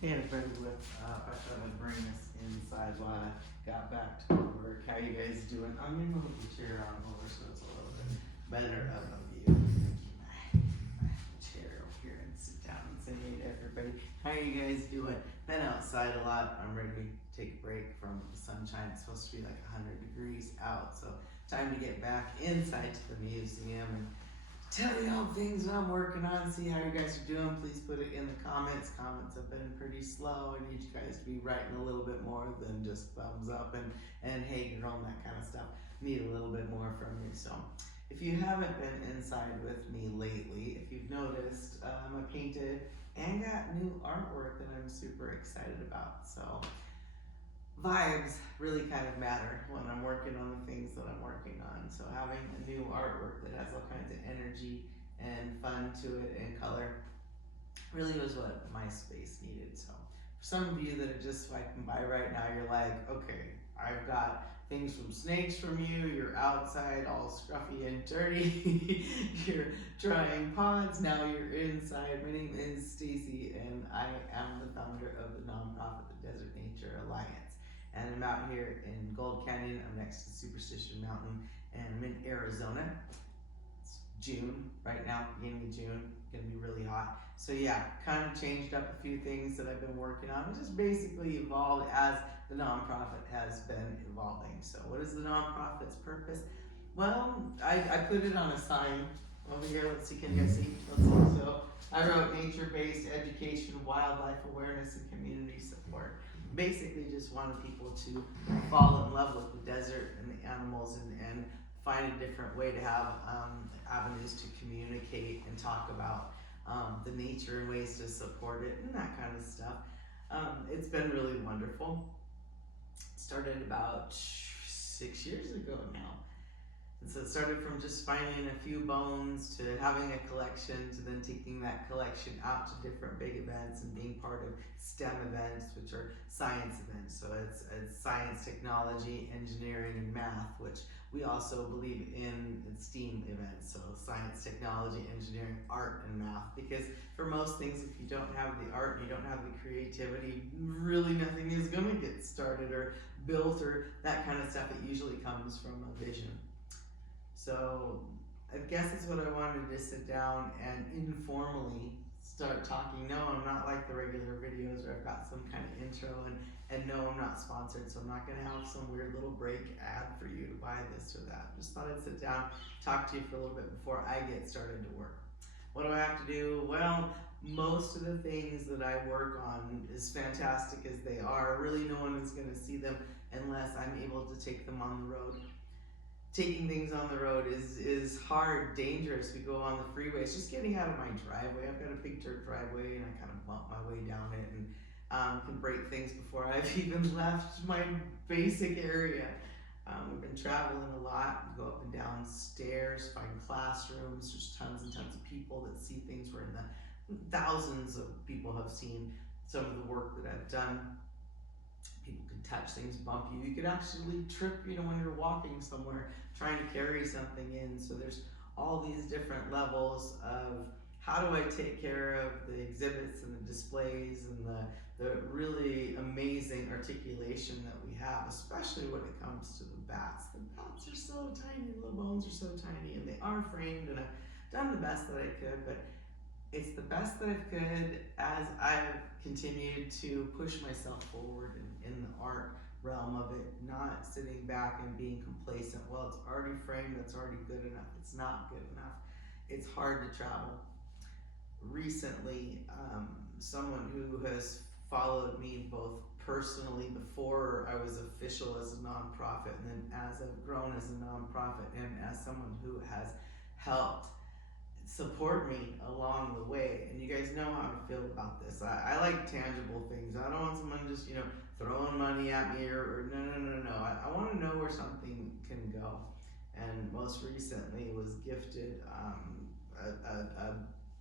Hey everybody, I thought I'd bring this inside while I got back to work. How you guys doing? I'm gonna move the chair on over so it's a little bit better of a view. My chair over here and sit down and say hey to everybody. How you guys doing? Been outside a lot. I'm ready to take a break from the sunshine. It's supposed to be like 100 degrees out, so time to get back inside to the museum and tell you all the things that I'm working on, see how you guys are doing. Please put it in the comments. Comments have been pretty slow. I need you guys to be writing a little bit more than just thumbs up and hey girl and that kind of stuff. Need a little bit more from you. So if you haven't been inside with me lately, if you've noticed, I painted and got new artwork that I'm super excited about. So vibes really kind of matter when I'm working on the things that I'm working on. So having a new artwork that has all kinds of energy and fun to it and color really was what my space needed. So for some of you that are just swiping by right now, you're like, okay, I've got things from snakes from you, you're outside all scruffy and dirty, you're trying pods, now you're inside. My name is Stacy and I am the founder of the nonprofit, the Desert Nature Alliance. And I'm out here in Gold Canyon, I'm next to Superstition Mountain, and I'm in Arizona. It's June right now, beginning of June, gonna be really hot. So yeah, kind of changed up a few things that I've been working on. It just basically evolved as the nonprofit has been evolving. So what is the nonprofit's purpose? Well, I put it on a sign over here. Let's see, can you guys see? Let's see. So I wrote nature-based education, wildlife awareness, and community support. Basically just wanted people to fall in love with the desert and the animals and find a different way to have avenues to communicate and talk about the nature and ways to support it and that kind of stuff. It's been really wonderful. It started about 6 years ago now. And so it started from just finding a few bones to having a collection to then taking that collection out to different big events and being part of STEM events, which are science events. So it's science, technology, engineering, and math, which we also believe in STEAM events. So science, technology, engineering, art, and math. Because for most things, if you don't have the art and you don't have the creativity, really nothing is gonna get started or built or that kind of stuff. It usually comes from a vision. So I guess that's what I wanted to sit down and informally start talking. No, I'm not like the regular videos where I've got some kind of intro and no, I'm not sponsored, so I'm not gonna have some weird little break ad for you to buy this or that. Just thought I'd sit down, talk to you for a little bit before I get started to work. What do I have to do? Well, most of the things that I work on, as fantastic as they are, really no one is gonna see them unless I'm able to take them on the road. Taking things on the road is hard, dangerous. We go on the freeway. It's just getting out of my driveway. I've got a big dirt driveway and I kind of bump my way down it and can break things before I've even left my basic area. We've been traveling a lot. We go up and down stairs, find classrooms. There's tons and tons of people that see things. We're in the thousands of people have seen some of the work that I've done. People can touch things, bump you. You could actually trip, when you're walking somewhere trying to carry something in. So there's all these different levels of how do I take care of the exhibits and the displays and the really amazing articulation that we have, especially when it comes to the bats. The bats are so tiny, the little bones are so tiny, and they are framed, and I've done the best that I could, but it's the best that I could as I've continued to push myself forward in the art realm of it, not sitting back and being complacent. Well, it's already framed, that's already good enough. It's not good enough. It's hard to travel. Recently, someone who has followed me both personally before I was official as a nonprofit, and then as I've grown as a nonprofit, and as someone who has helped support me along the way. And you guys know how I feel about this. I like tangible things. I don't want someone just, throwing money at me or no. I want to know where something can go. And most recently was gifted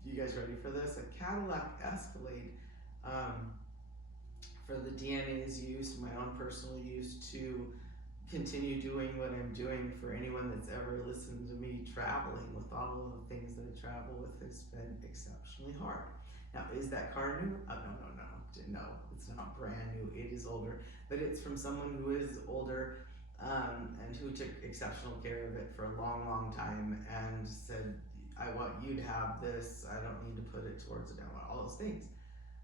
you guys ready for this? A Cadillac Escalade for the DNA's use, my own personal use, to continue doing what I'm doing. For anyone that's ever listened to me traveling with all of the things that I travel with, has been exceptionally hard. Now, is that car new? No. No, it's not brand new. It is older, but it's from someone who is older and who took exceptional care of it for a long, long time and said, I want you to have this. I don't need to put it towards it. I want all those things.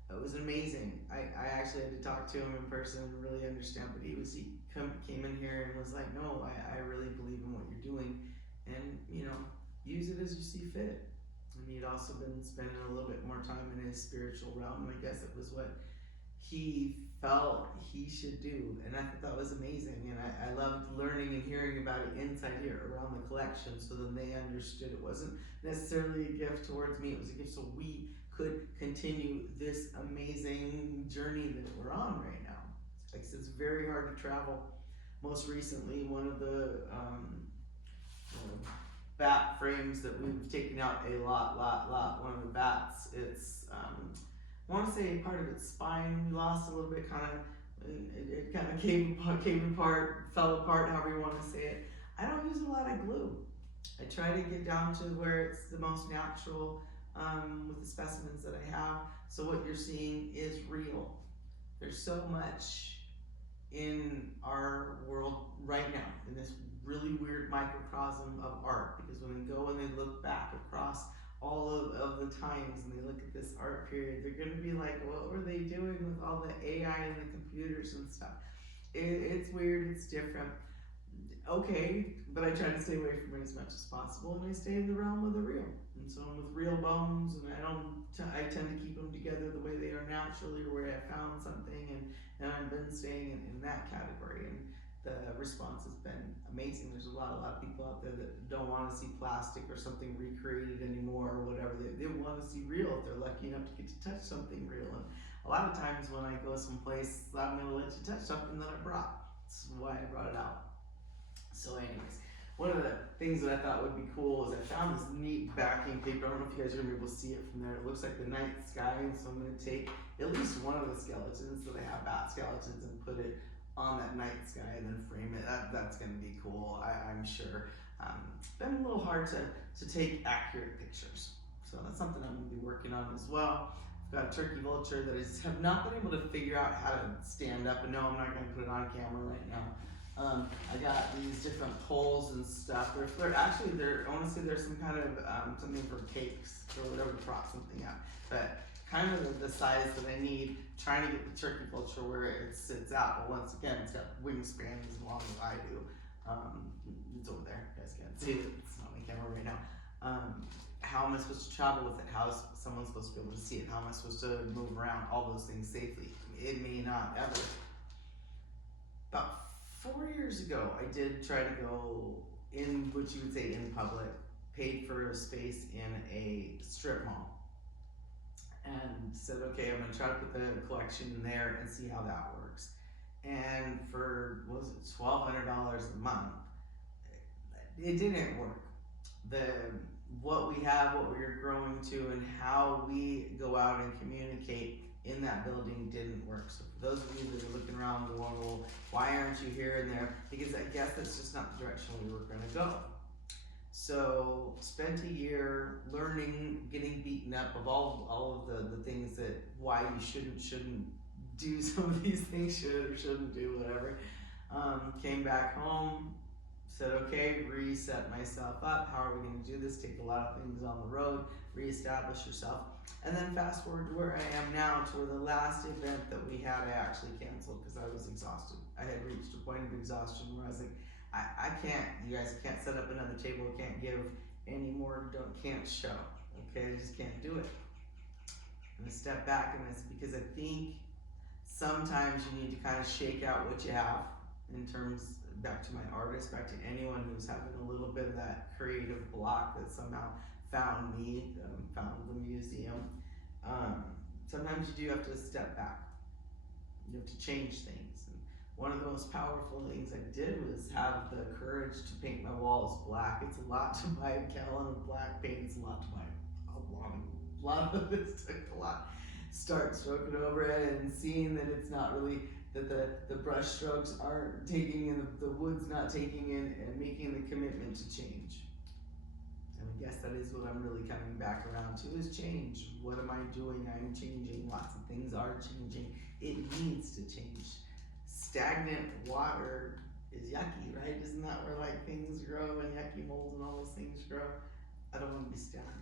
It was amazing. I actually had to talk to him in person and really understand, but he came in here and was like, no, I really believe in what you're doing, and use it as you see fit. And he'd also been spending a little bit more time in his spiritual realm. I guess it was what he felt he should do, and I thought that was amazing. And I loved learning and hearing about it inside here around the collection, so then they understood it wasn't necessarily a gift towards me, it was a gift so we could continue this amazing journey that we're on right now. Like I said, it's very hard to travel. Most recently, one of the bat frames that we've taken out a lot. One of the bats, it's I want to say part of its spine we lost a little bit, it kind of came apart, fell apart, however you want to say it. I don't use a lot of glue. I try to get down to where it's the most natural with the specimens that I have. So what you're seeing is real. There's so much in our world right now, in this really weird microcosm of art, because when they go and they look back across all of the times and they look at this art period, they're going to be like, what were they doing with all the AI and the computers and stuff? It's weird, it's different. Okay, but I try to stay away from it as much as possible, and I stay in the realm of the real. And so I'm with real bones, and I tend to keep them together the way they are naturally, or where I found something, and I've been staying in that category. And the response has been amazing. There's a lot of people out there that don't want to see plastic or something recreated anymore or whatever. They want to see real if they're lucky enough to get to touch something real. And a lot of times when I go someplace, I'm going to let you touch something that I brought. That's why I brought it out. So anyways, one of the things that I thought would be cool is I found this neat backing paper. I don't know if you guys are going to be able to see it from there. It looks like the night sky, and so I'm going to take at least one of the skeletons that I have, bat skeletons, and put it on that night sky and then frame it. That's going to be cool, I'm sure. It's been a little hard to take accurate pictures, so that's something I'm going to be working on as well. I've got a turkey vulture that I have not been able to figure out how to stand up, and no, I'm not going to put it on camera right now. I got these different poles and stuff. I want to say there's some kind of something for cakes or whatever to prop something up, but kind of the size that I need, trying to get the turkey vulture where it sits out. But once again, it's got wingspans as long as I do. It's over there, you guys can't see it, it's not on the camera right now. How am I supposed to travel with it? How is someone supposed to be able to see it? How am I supposed to move around? All those things safely. It may not ever. About 4 years ago, I did try to go in what you would say in public, paid for a space in a strip mall, and said, okay, I'm gonna try to put the collection in there and see how that works. And for, what was it, $1,200 a month, it didn't work. What we have, what we're growing to, and how we go out and communicate in that building didn't work. So for those of you that are looking around going, well, why aren't you here and there? Because I guess that's just not the direction we were gonna go. So spent a year learning, getting beaten up of all of the things that why you shouldn't do some of these things, should or shouldn't do, whatever. Came back home, said, okay, reset myself up. How are we going to do this? Take a lot of things on the road, reestablish yourself. And then fast forward to where I am now, to where the last event that we had, I actually canceled because I was exhausted. I had reached a point of exhaustion where I was like, I can't, you guys can't set up another table, can't give any more, can't show. Okay, I just can't do it. And I stepped back, and it's because I think sometimes you need to kind of shake out what you have in terms, back to my artist, back to anyone who's having a little bit of that creative block that somehow found me, found the museum. Sometimes you do have to step back. You have to change things. And one of the most powerful things I did was have the courage to paint my walls black. It's a lot to buy a gallon of black paint. It's a lot to buy a lot of this took a lot. Start stroking over it and seeing that it's not really, that the brush strokes aren't taking in, the wood's not taking in, and making the commitment to change. And I guess that is what I'm really coming back around to, is change. What am I doing? I'm changing. Lots of things are changing. It needs to change. Stagnant water is yucky, right? Isn't that where like things grow and yucky mold and all those things grow? I don't want to be stagnant.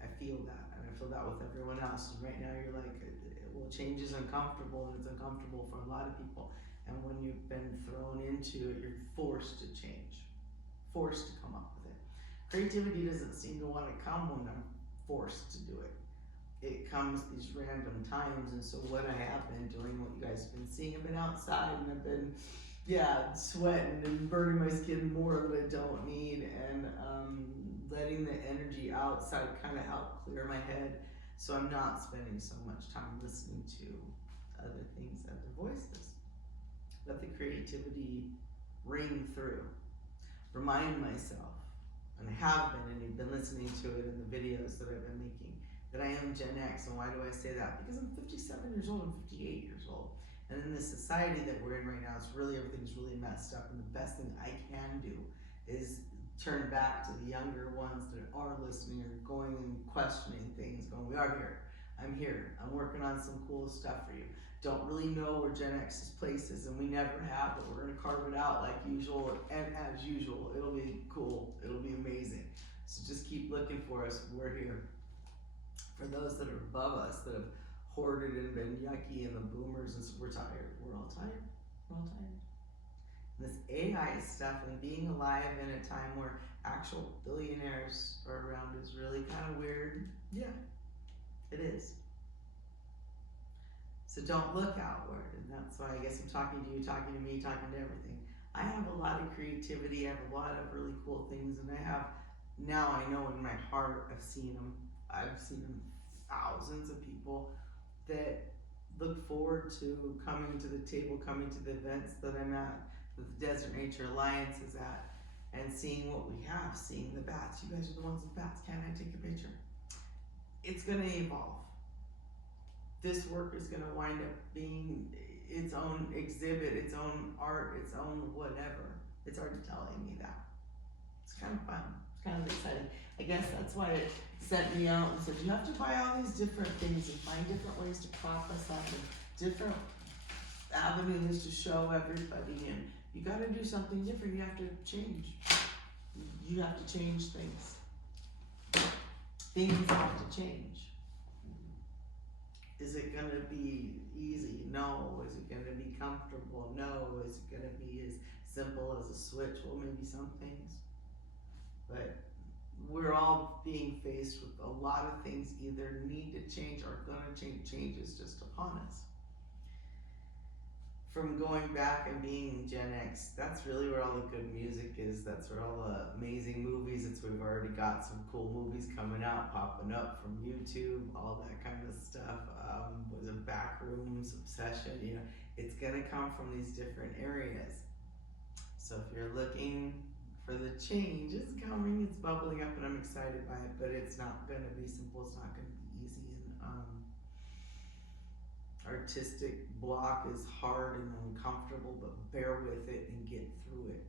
I feel that, and I feel that with everyone else. And right now you're like, well, change is uncomfortable, and it's uncomfortable for a lot of people. And when you've been thrown into it, you're forced to change, forced to come up with it. Creativity doesn't seem to want to come when I'm forced to do it. It comes these random times, and so what I have been doing, what you guys have been seeing, I've been outside and I've been, sweating and burning my skin more that I don't need, and letting the energy outside kind of help clear my head, so I'm not spending so much time listening to other things, other voices. Let the creativity ring through. Remind myself, and I have been, and you've been listening to it in the videos that I've been making, that I am Gen X. And why do I say that? Because I'm 57 years old, I'm 58 years old. And in this society that we're in right now, everything's really messed up. And the best thing I can do is turn back to the younger ones that are listening or going and questioning things, going, we are here. I'm here. I'm working on some cool stuff for you. Don't really know where Gen X's place is, and we never have, but we're gonna carve it out like usual, and as usual, it'll be cool. It'll be amazing. So just keep looking for us. We're here. For those that are above us, that have hoarded and been yucky, and the boomers, and so we're tired. We're all tired. We're all tired. This AI stuff and being alive in a time where actual billionaires are around is really kind of weird. Yeah, it is. So don't look outward, and that's why I guess I'm talking to you, talking to me, talking to everything. I have a lot of creativity, I have a lot of really cool things, and now I know in my heart, I've seen them thousands of people that look forward to coming to the table, coming to the events that I'm at, that the Desert Nature Alliance is at, and seeing what we have, seeing the bats. You guys are the ones with bats. Can I take a picture? It's gonna evolve. This work is gonna wind up being its own exhibit, its own art, its own whatever. It's already telling me that. It's kind of fun. It's kind of exciting. I guess that's why it sent me out and said, you have to buy all these different things and find different ways to prop us up and different avenues to show everybody, and you gotta do something different. You have to change. You have to change things. Things have to change. Is it gonna be easy? No. Is it gonna be comfortable? No. Is it gonna be as simple as a switch? Well, maybe some things. But we're all being faced with a lot of things either need to change or gonna change. Change is just upon us. From going back and being Gen X, that's really where all the good music is. That's where all the amazing movies, we've already got some cool movies coming out, popping up from YouTube, all that kind of stuff. Was a Backrooms, Obsession, it's gonna come from these different areas. So if you're looking for the change, it's coming, it's bubbling up, and I'm excited by it, but it's not gonna be simple, it's not gonna be easy, and artistic block is hard and uncomfortable, but bear with it and get through it.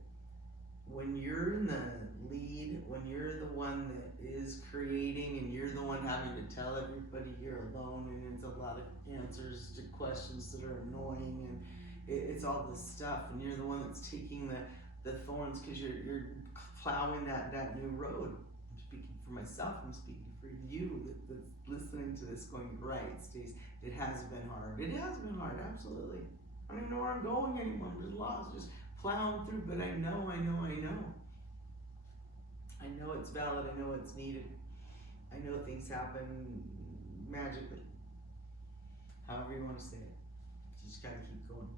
When you're in the lead, when you're the one that is creating and you're the one having to tell everybody you're alone, and it's a lot of answers to questions that are annoying, and it's all this stuff, and you're the one that's taking the thorns because you're plowing that new road. I'm speaking for myself, I'm speaking for you that's listening to this going, right, Stace, it has been hard. It has been hard, absolutely. I don't even know where I'm going anymore. There's lots, just plowing through, but I know. I know it's valid, I know it's needed. I know things happen magically. However you want to say it. You just gotta keep going.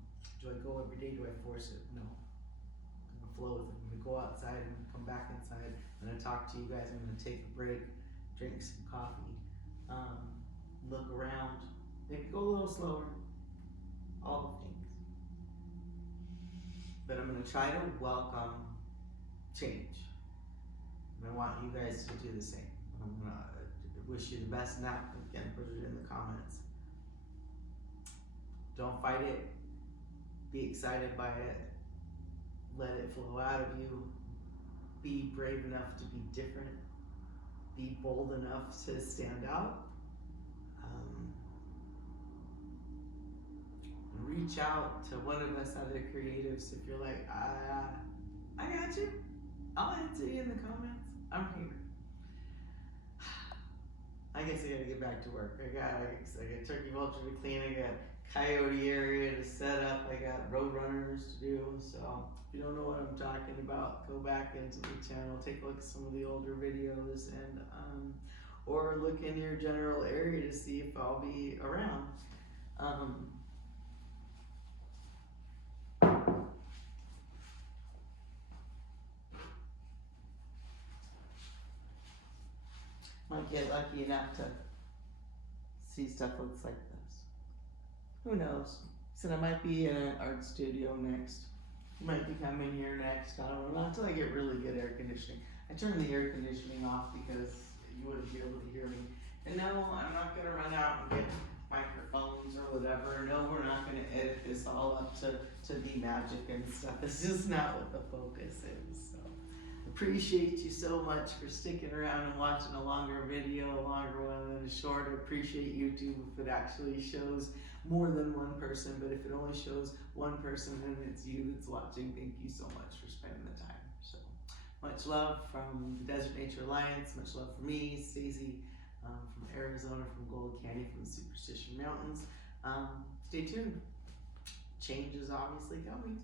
Do I go every day? Do I force it? No. I'm gonna flow with it. I'm gonna go outside, I'm gonna come back inside, I'm gonna talk to you guys, I'm gonna take a break, drink some coffee, look around, maybe go a little slower, all the things. But I'm gonna try to welcome change. And I want you guys to do the same. I'm gonna wish you the best now. Again, put it in the comments. Don't fight it. Be excited by it. Let it flow out of you. Be brave enough to be different. be bold enough to stand out. Reach out to one of us other creatives if you're like, I got you. I'll answer you in the comments. I'm here. I guess I gotta get back to work. I got turkey vulture to clean. I got coyote area to set up. I got road runners to do. So if you don't know what I'm talking about, go back into the channel, take a look at some of the older videos, and or look in your general area to see if I'll be around. Might get lucky enough to see stuff looks like this. Who knows? Said I might be in an art studio next. Might be coming here next. I don't know. Not until I get really good air conditioning. I turned the air conditioning off because you wouldn't be able to hear me. And no, I'm not gonna run out and get microphones or whatever. No, we're not gonna edit this all up to be magic and stuff. This is not what the focus is. So appreciate you so much for sticking around and watching a longer video, a longer one than a short. I appreciate YouTube if it actually shows more than one person, but if it only shows one person and it's you that's watching, thank you so much for spending the time. So much love from the Desert Nature Alliance, much love for me, Stacey, from Arizona, from Gold Candy, from the Superstition Mountains. Stay tuned. Change is obviously coming.